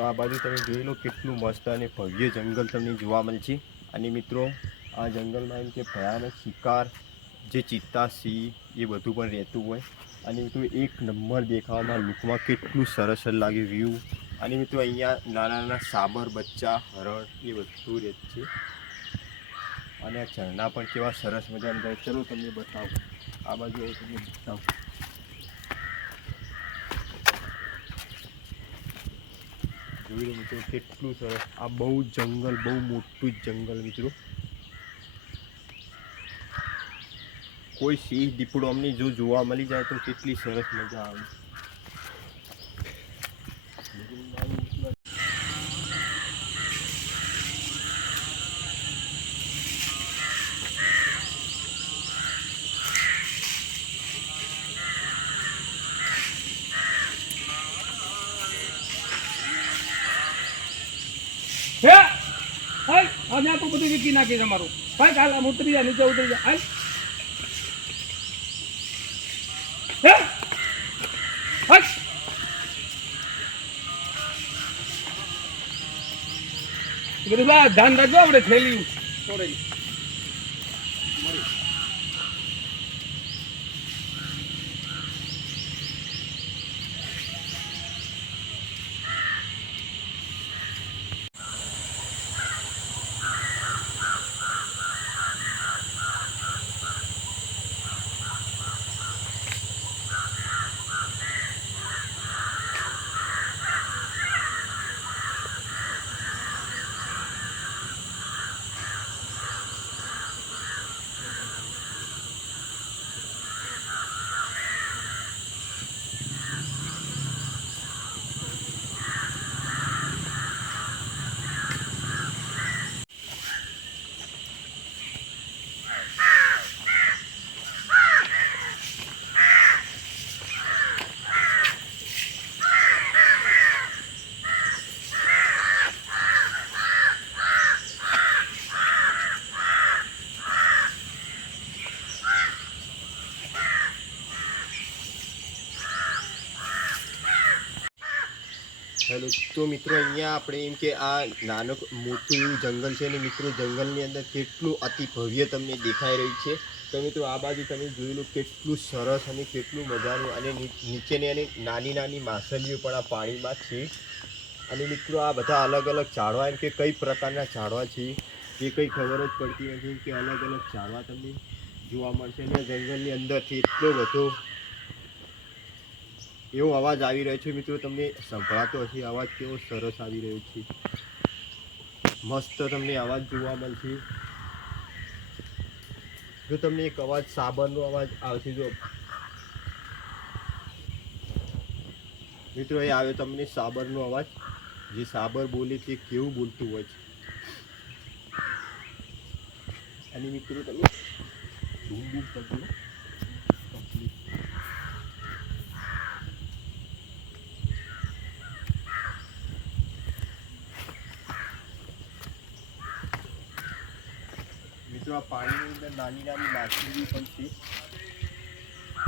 મિત્રો આ બાજુ તમે જોઈ લો કેટલું મસ્ત અને ભવ્ય જંગલ તમને જોવા મળશે. અને મિત્રો, આ જંગલમાં એમ કે ભયાનક શિકાર, જે ચિત્તા સિંહ એ બધું પણ રહેતું હોય. અને મિત્રો, એક નંબર દેખાવામાં લુકમાં કેટલું સરસ લાગે વ્યૂ અને મિત્રો, અહીંયા નાના નાના સાબર, બચ્ચા, હરણ એ બધું રહે છે અને આ ઝરણા પણ કેવા સરસ મજાના ચલો તમને બતાવું. આ બાજુ તમને બતાવું. જોઈ લો મિત્રો, કેટલું સરસ. આ બહુ જંગલ, બહુ મોટું જંગલ મિત્રો. કોઈ સિંહ દીપડો અમને જો જોવા મળી જાય તો કેટલી સરસ મજા આવે. હાલ આ મેં તો બધું વીકી નાખી તમારું ભાઈ કાલ આમ ઉતરી જા નીચે ઉતરી જા હાલ હે હાલ કીધું બા ધ્યાન રાખજો આપણે થેલી છોડેલી હેલો તો મિત્રો, અહીંયા આપણે એમ કે આ નાનક મોટું એવું જંગલ છે અને મિત્રો, જંગલની અંદર કેટલું અતિ ભવ્ય તમને દેખાઈ રહ્યું છે. તો મિત્રો, આ બાજુ તમે જોઈ લો કેટલું સરસ અને કેટલું મજાનું અને નીચેની અને નાની નાની માછલીઓ પણ આ પાણીમાં છે. અને મિત્રો, આ બધા અલગ અલગ ઝાડવા, એમ કે કઈ પ્રકારના ઝાડવા છે એ કંઈ ખબર જ પડતી નથી કે અલગ અલગ ઝાડવા તમને જોવા મળશે. અને જંગલની અંદરથી એટલો બધો એવો અવાજ આવી રહ્યો છે મિત્રો, તમને સંભળાતો હશે અવાજ કેવો સરસ આવી રહ્યો છે. મસ્ત તમને અવાજ જોવા મળશે. જો તમને એક અવાજ, સાબરનો અવાજ આવશે જો. મિત્રો, એ આવ્યો તમને સાબરનો અવાજ. જે સાબર બોલે તે કેવું બોલતું હોય છે. અને મિત્રો, તમે ધૂમ ધૂમ કરજો મિત્રો આ પાણીની અંદર નાની નાની માછલીઓ પણ છે.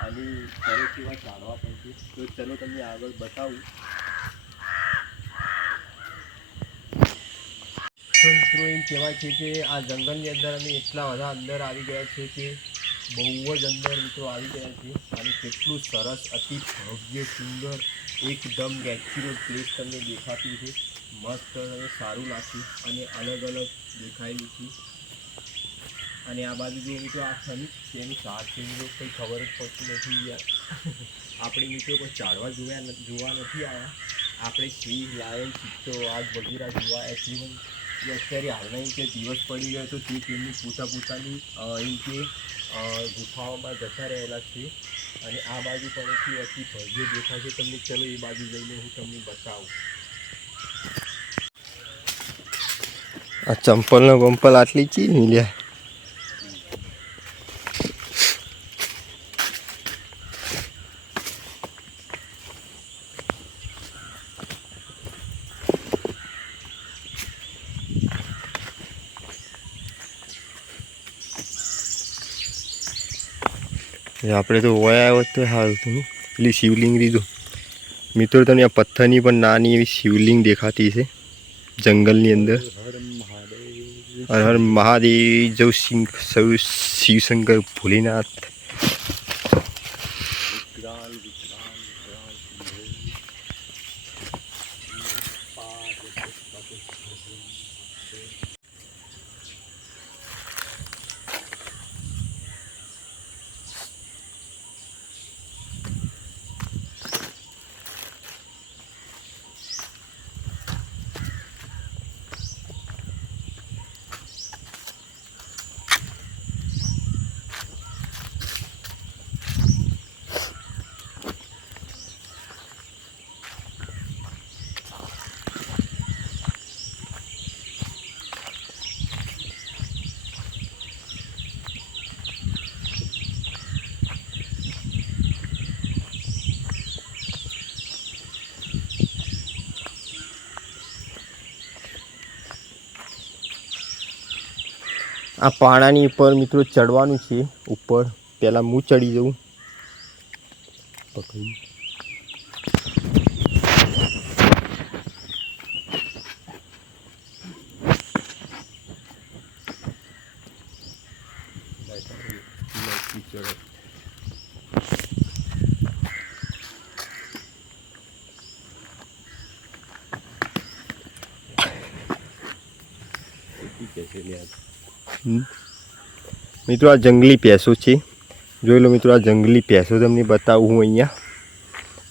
અને સરસ એવા ઝાડવા પણ છે. તો ચલો તમને આગળ બતાવું. એમ કહેવાય છે કે આ જંગલની અંદર અમે એટલા બધા અંદર આવી ગયા છે કે બહુ જ અંદર મિત્રો આવી ગયા છે. અને કેટલું સરસ, અતિ ભવ્ય, સુંદર, એકદમ નેચરલ પ્લેસ તમને દેખાતું છે. મસ્ત અને સારું લાગશે અને અલગ અલગ દેખાયેલું છે. અને આ બાજુ જે મિત્રો આ ખનિજ છે એની સાર કંઈ ખબર જ પડતી નથી આપણે મિત્રો કોઈ ચાડવા જોયા જોવા નથી આવ્યા આપણે સિંહ લાયન, ચિત્તો આગ વગેરે જોવા છીએ જે અત્યારે હાલના એમ કે દિવસ પડી ગયો તો તે તેમની પોતા પોતાની એમ કે ગુફાઓમાં જતા રહેલા છે. અને આ બાજુ પણ એટલી અતિ ભવ્ય દેખાશે તમને ચલો એ બાજુ જઈને હું તમને બતાવું. આ ચંપલનો બંપલ આટલી ચી મિલ્યા આપણે તો વયા આવ્યો તો સારું હતું પેલી શિવલિંગ લીધું મિત્રો તમને આ પથ્થરની પણ નાની એવી શિવલિંગ દેખાતી છે, જંગલની અંદર. હર હર મહાદેવ, જય શિવ શિવશંકર, ભોલેનાથ. આ પાણાની ઉપર મિત્રો ચડવાનું છે. ઉપર પહેલાં હું ચડી જઉં. પકડી. હમ. મિત્રો, આ જંગલી ભેંસો છે. જોઈ લો મિત્રો, આ જંગલી ભેંસો તમને બતાવું હું અહીંયા.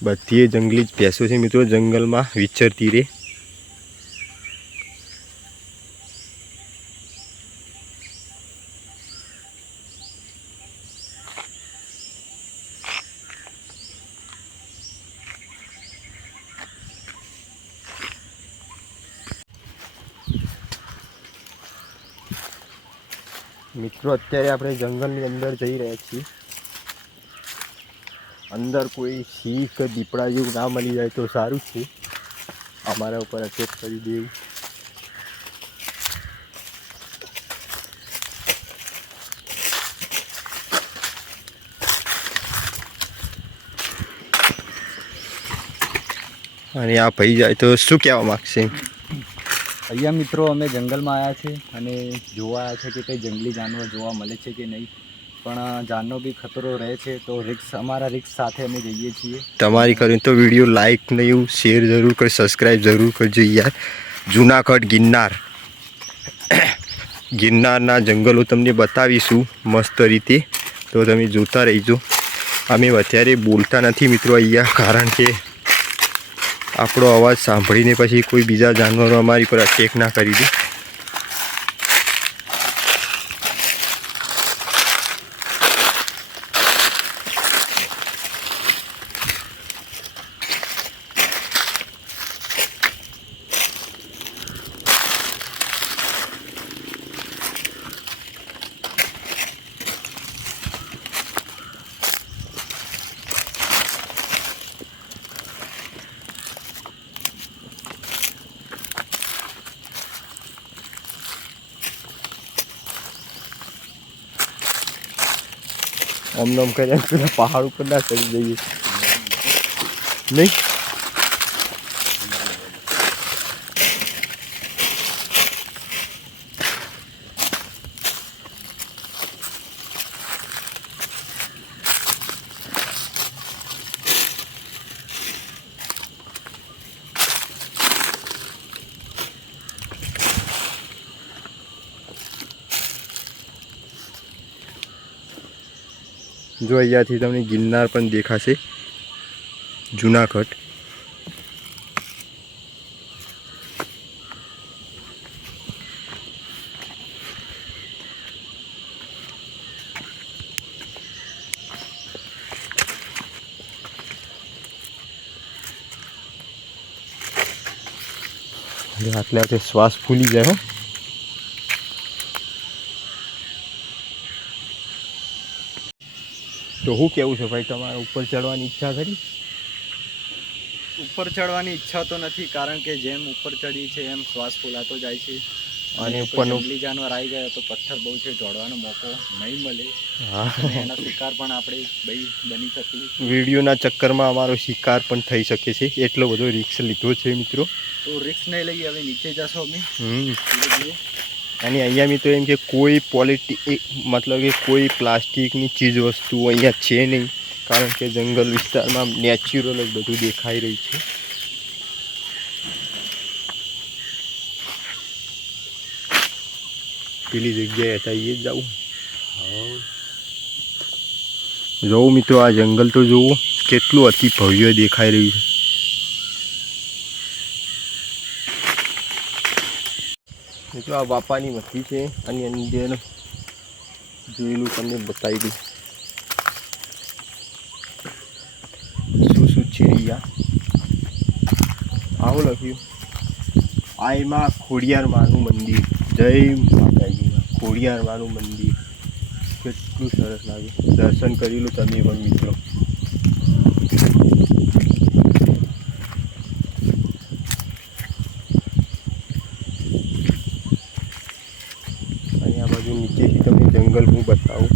બધી જંગલી જ ભેંસો છે મિત્રો, જંગલમાં વિચરતી રહે મિત્રો, અત્યારે આપણે જંગલની અંદર જઈ રહ્યા છીએ. અંદર કોઈ સિંહ કે દીપડા જેવું ના મળી જાય તો સારું છે. અમારા ઉપર અટેક કરી દેવું. અને આ ભાઈ જાય તો શું કહેવા માગશે? અહીંયા મિત્રો અમે જંગલમાં આવ્યા છે અને જોવા આવ્યા છે કે કંઈ જંગલી જાનવર જોવા મળે છે કે નહીં. પણ જાનનો બી ખતરો રહે છે, તો રિક્સ, અમારા રિક્સ સાથે અમે જઈએ છીએ. તમારી કરીને તો વીડિયો લાઈક નહીં શેર જરૂર કરી સબસ્ક્રાઈબ જરૂર કરજો યાર. જુનાગઢ, ગિરનાર. ગિરનારના જંગલો તમને બતાવીશું મસ્ત રીતે. તો તમે જોતા રહીજો. અમે અત્યારે બોલતા નથી મિત્રો અહીંયા, કારણ કે આપણો અવાજ સાંભળીને પછી કોઈ બીજા જાનવરો અમારી પર અટેક ના કરી દે. આમ નામ કર્યા પેલા પહાડ ઉપર ના ચડી જઈએ. નહીં? જો અહીંયાથી તમને ગિરનાર પણ દેખાશે. જુનાગઢ. આટલે આટલે શ્વાસ ફૂલી જાય હો. તો શું કેવું છે ભાઈ તમારે ઉપર ચડવાની ઈચ્છા ખરી? ઉપર ચડવાની ઈચ્છા તો નથી કારણ કે જેમ ઉપર ચડી છે એમ શ્વાસ ફૂલાતો જાય છે. અને જંગલી જાનવર આવી જાય તો પથ્થર બહુ છે દોડવાનો મોકો નહીં મળે. એના શિકાર પણ આપણે ભાઈ બની શકીએ. વિડીયોના ચક્કરમાં અમારો શિકાર પણ થઈ શકે છે. એટલો બધો રિક્સ લીધો છે મિત્રો. તો રિક્સ નહીં લઈ હવે નીચે જશો અમે. હમ. અને અહીંયા મિત્રો એમ કે કોઈ પોલિટી મતલબ કે કોઈ પ્લાસ્ટિકની ચીજ વસ્તુઓ અહીંયા છે નહીં. કારણ કે જંગલ વિસ્તારમાં નેચરલ જ બધું દેખાઈ રહ્યું છે. પેલી જગ્યાએ હતા, એ જ જવું જોવું મિત્રો, આ જંગલ તો જોવો, કેટલું અતિ ભવ્ય દેખાઈ રહ્યું છે. મિત્રો, આ બાપાની મસ્તી છે. અને અંદર જોયેલું તમને બતાવી દઉં. શું શું છે રહ્યા આવું લખ્યું. આ એમાં ખોડિયાર માનું મંદિર. જય માતાજીમાં ખોડિયાર માનું મંદિર. કેટલું સરસ લાગ્યું. દર્શન કરી લો તમે પણ મિત્રો અને આ બાજુ નીચેથી તમને જંગલ હું બતાવું.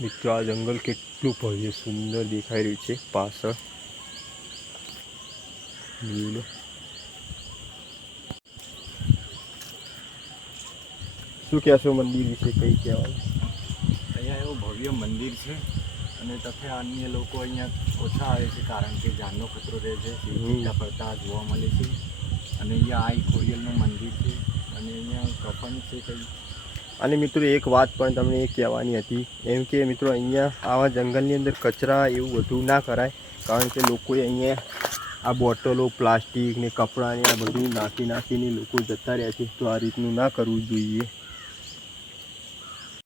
મિત્રો આ જંગલ કેટલું ભવ્ય સુંદર દેખાઈ રહ્યું છે. પાછળ શું કહેશો મંદિર વિશે? કઈ કહેવાનું? અહીંયા એવું ભવ્ય મંદિર છે અને તથા અન્ય લોકો અહીંયા ઓછા આવે છે કારણ કે જાનનો ખતરો રહે છે. પડતા જોવા મળે છે. અને અહીંયા આઈ ખોડિયલનું મંદિર છે. અને અહીંયા અને મિત્રો એક વાત પણ તમને એ કહેવાની હતી. એમ કે મિત્રો અહીંયા આવા જંગલની અંદર કચરા એવું બધું ના કરાય, કારણ કે લોકોએ અહીંયા આ બોટલો, પ્લાસ્ટિક ને કપડાં ને આ બધું નાખી નાખીને લોકો જતા રહ્યા છે. તો આ રીતનું ના કરવું જોઈએ.